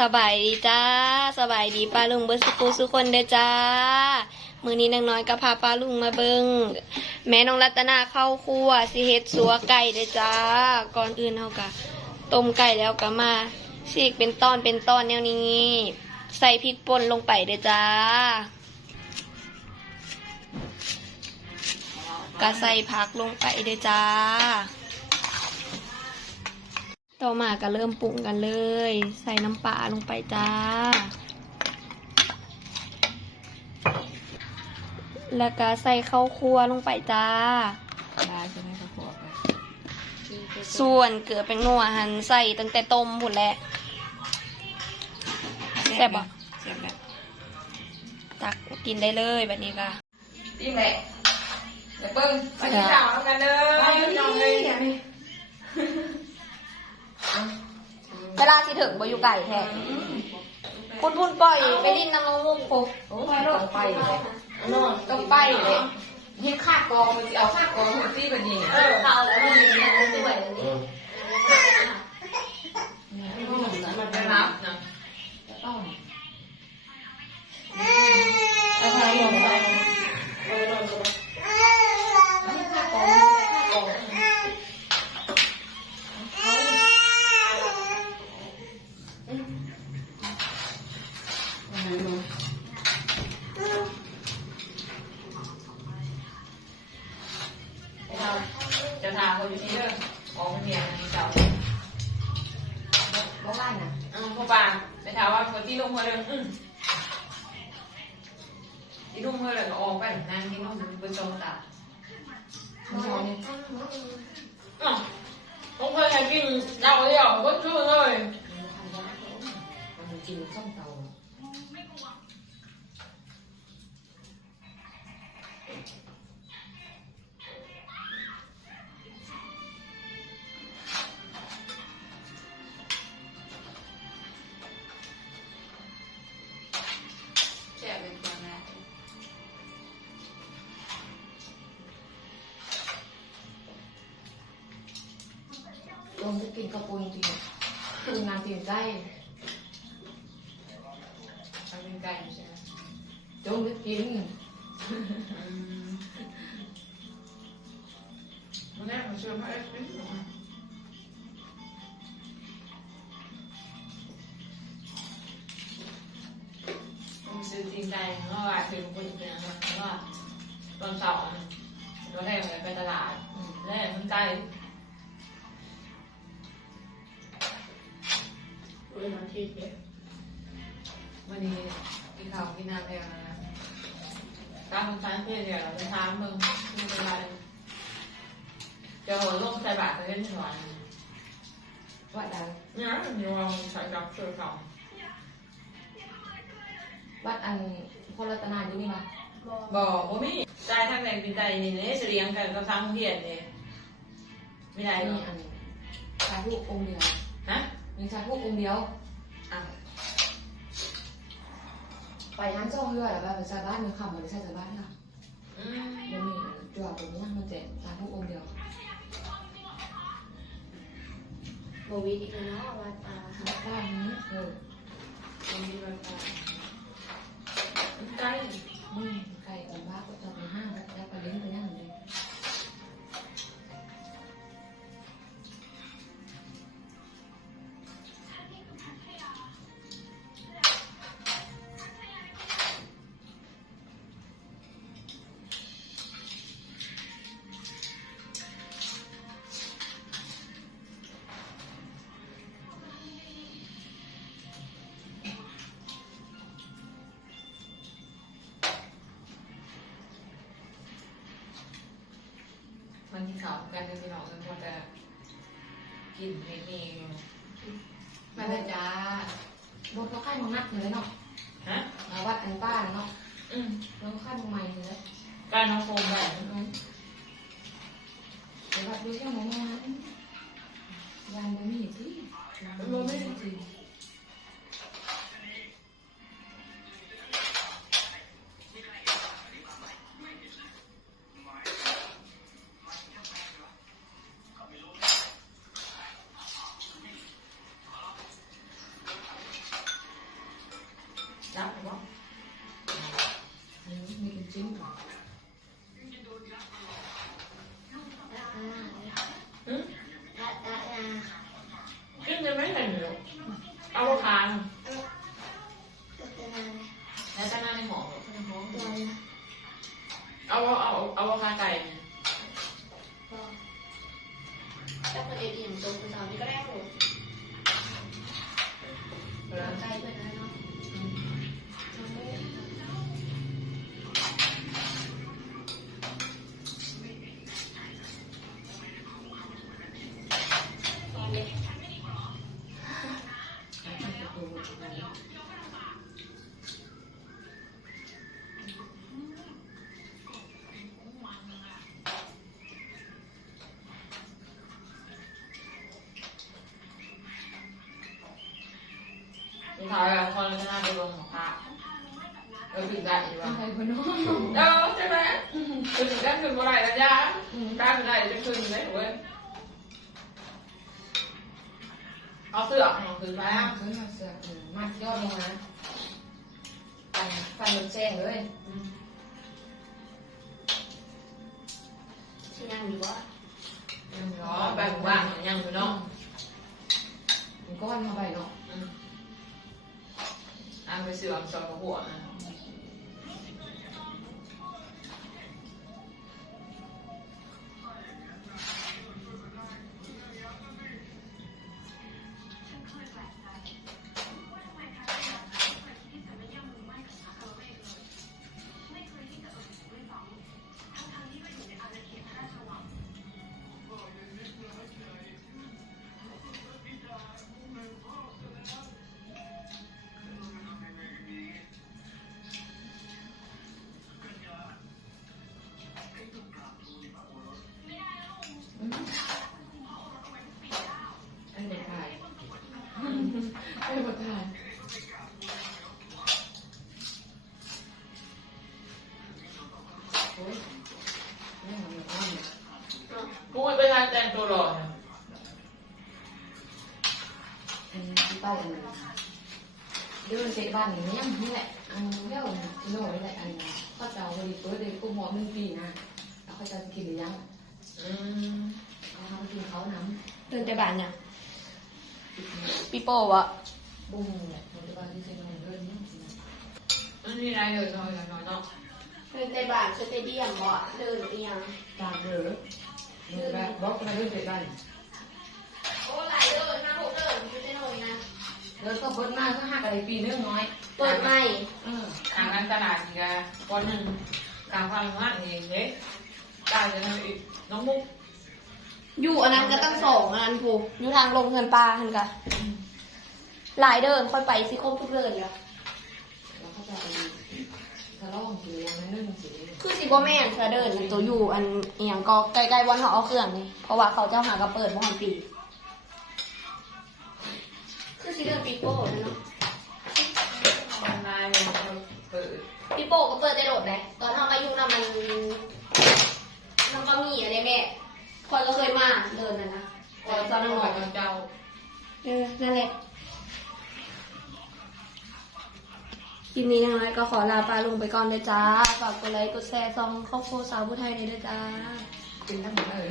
สบายดีจ้าสบายดีป้าลุงเบิร์สุกูสุคนเด้จ้า มือนี้นางน้อยก็พาป้าลุงมาเบิงแม่น้องรัตนาเข้าครัวสิเฮ็ดสัวไก่เด้จ้า ก่อนอื่นเฮากะต้มไก่แล้วก็มาฉีกเป็นตอนเป็นตอนแนวนี้ ใส่พริกป่นลงไปเด้จ้าก็ใส่ผักลงไปเด้จ้า ต่อมาก็เริ่มปรุงกันเลย ใส่น้ำปลาลงไปจ้า แล้วก็ใส่ข้าวคั่วลงไปจ้าปลาใช่ไหมคะพวกไปส่วนเกลือเป็นนัวหันใส่ตั้งแต่ต้มหมดแล้วแซ่บบ่แซ่บแบบตักกินได้เลยแบบนี้ก็นี่แหละเดี๋ยวเปิ้งไปกินข้าวกันเลยพี่น้องเลย เวลาสิถึงบ่อยู่ไก่แท้คุณพุ่นปล่อยไปดิ้นน้ำลงมุกโคโอ้ยต้องไปเลยนอนต้องไปเลยยิ่งข้ากองมันเอาข้ากองมันตีแบบนี้เนี่ยเขาแล้วมันสวยเลยมัน ของเมียนี่เจ้าบ่ไหวนะอืมพ่อป่าไปถามว่าคนที่ลงมาเรื่องอืมที่ลงมาเรื่องก็ออกไปนั่นที่ลงมันเป็นตรงตาบ่ไหวนี่อ๋อต้องเคยให้กินเดาเดียวก็ชื่อเลยมันกินส้มเตา ลงจะกินกระปุยจริงคืองานตีนใจทำเป็นไก่ใช่ไหมจงจะกินมันแน่ผมเชื่อว่าเอ๊ะเป็นหรอผมซื้อจริงใจเมื่อวานคือคนเป็นนะเพราะว่าตอนเสาร์เราได้ไปตลาดแรกมันใจ เวลาที่เด็กวันนี้กินข้าวกินน้ำแล้วนะตามคนใช้เพื่อนเดี๋ยวเราจะถามมึงไม่เป็นไรจะหัวลงใส่บาตรจะเล่นหน่อยวัดดังเนี่ยมีวางใส่กับเชือกสองวัดอันพลรัตนาอยู่นี่มาบอกว่ามีใจทางไหนเป็นใจนี่เนี่ยเสียงกันกับทางเพียนเนี่ยไม่ได้หรมีอันชาทุกองค์เดียวฮะ มีชาทุกองค์เดียว อะ ไปน้ำเจ้าเฮือแล้วแบบชาวบ้านมีคำเหมือนชาวบ้านค่ะอืมมันมีจวบตรงนี้มันเจ็บชาทุกองค์เดียวโบวิดีเนาะวัดตาวัดบ้านนี้เออมีแบบใจอืมไก่ของบ้านก็จะไปห้างแล้วไปเลี้ยงไปนั่งเลยมันกิ นข้าวกันเป็นพี่น้องกันพอจะกินไม่มีมาเลยจ้าบนเขาค่ายมังนักเลยเนาะฮะมาวัดอันป้าเนาะอืมแล้วค่ายมังใหม่เลยการน้องโฟมแบบเดี๋ยววัดดูแค่มังงานยานบ่มีที่จริงจับห รือเปล่าอันนี้มีกินจิ้มก่อนอืมกินจะไม่เห็นเลยเอาคานแล้วจะนั่งในหมอเอาเอาเอาคาไก่จะเป็นเอ็ดอิ่มตรงคุณสาวนี่ก็ได้หมดเออใกล้เพื่อนนะ สุดท้ายแล้วคนจะน่าไปลงหมอพระเออถึงได้อีกว่าใครคนน้องเออใช่ไหมคือถึงได้คืนเมื่อไหร่นะจ๊ะ กล้าถึงได้จ เดินเตะบ้านอย่างนี้นี่แหละอันเลี้ยวกิโลนี่แหละอันก็จะเอาไปเปิดเลยกูหมอหนึ่งปีนะแล้วเขาจะกินหรือยังอืมเอาทำกินเขาน้เดินแต่บ้านเนี่ยำปีโป้วะบุ้งเนี่ยปัจจุบันที่เชียงใหม่เดินนี่อันนี้ไรเลยน้อยน้อยเนาะเดินแต่บ้านสเตเดียมวะเดินเอียงตามเด้อเดินแบบบล็อกมาเดินเตะบ้านโอ้หลายเดินนะพวกเดินอยู่ได้หน่อยนะ เดินก็เปิดมาก็ห้าอะไรปีนึงน้อยเปิดใหม่เออทางนั้นตลาดอีกอะวันหนึ่งตามความว่าเองเล็กได้จะทำอีกน้องมุกอยู่อันนั้นก็ตั้งสองอันนั้นผูกอยู่ทางลงเงินปลาหันกะหลายเดินค่อยไปสิครบทุกเดินเลยแล้วก็จะไปทะเลาะสีอย่างนั้นนึ่งสีคือสิบ่แม่นจะเดินตัวอยู่อันเอียงก็ใกล้ๆวันเขาเอาเครื่องนี่เพราะว่าเขาเจ้าหากระเปิดบ่หันปี คือสิเดินปีโป้นะเนาะนายมันเปิดปีโป้ก็เปิดได้โดดเลยตอนทำมาอยู่น่ะมันน้ำก็มีอะไรแม่คอยก็เคยมาเดินนะนะก่อนตอนนั้นหน่อยเจ้าเออนั่นแหละคลิปนี้นางน้อยก็ขอลาปลาลุงไปก่อนเลยจ้า ฝากกดไลค์กดแชร์ซองครอบครัวสาวผู้ไทยเลยด้วยจ้า กินทั้งหมดเลย